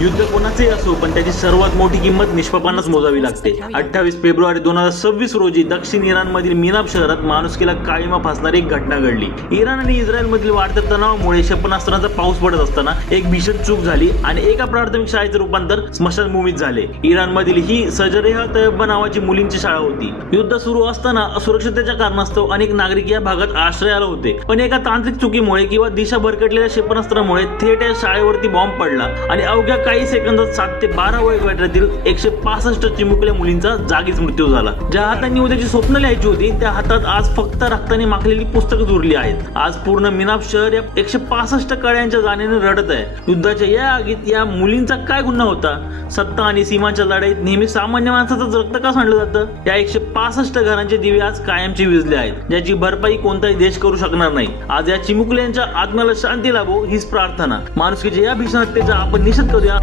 युद्ध कोणाचेही असो पण त्याची सर्वात मोठी किंमत निष्पापांनाच मोजावी लागते. 28 फेब्रुवारी 2026 रोजी दक्षिण इराण मधील मिनाब शहरात माणुसकीला काळीमा फासणारी एक घटना घडली. इराण आणि इस्रायल मधील वाढत्या तणावामुळे क्षेपणास्त्रांचा पाऊस पडत असताना एक भीषण चूक झाली आणि एका प्राथमिक शाळेचे रूपांतर स्मशानभूमीत झाले. इराण मधील ही सजरेह तय्यबा नावाची मुलींची शाळा होती. युद्ध सुरू असताना सुरक्षिततेच्या कारणास्तव अनेक नागरिक या भागात आश्रयाला होते, पण एका तांत्रिक चुकीमुळे किंवा दिशा भरकटलेल्या क्षेपणास्त्रामुळे थेट या शाळेवरती बॉम्ब पडला आणि अवघ्या काही सेकंदात 7 ते 12 वयोगटातील 165 चिमुकल्या मुलींचा जागीच मृत्यू झाला. ज्या हातांनी उद्याची स्वप्न लिहायची होती त्या हातात आज फक्त रक्ताने माखलेली पुस्तकं उरली आहेत. आज पूर्ण मिनाब शहर या 165 कळ्यांच्या जाण्याने रडत आहे. युद्धाच्या या आगीत या मुलींचा काय गुन्हा होता? सत्ता आणि सीमांच्या लढाईत नेहमी सामान्य माणसाचं रक्त का सांडलं जातं? या 165 घरांचे दिवे आज कायमचे विझले आहेत, ज्याची भरपाई कोणताही देश करू शकणार नाही. आज या चिमुकल्यांच्या आत्म्याला शांती लाभो हीच प्रार्थना. माणुसकीच्या या भीषण हत्येचा आपण निषेध करूया.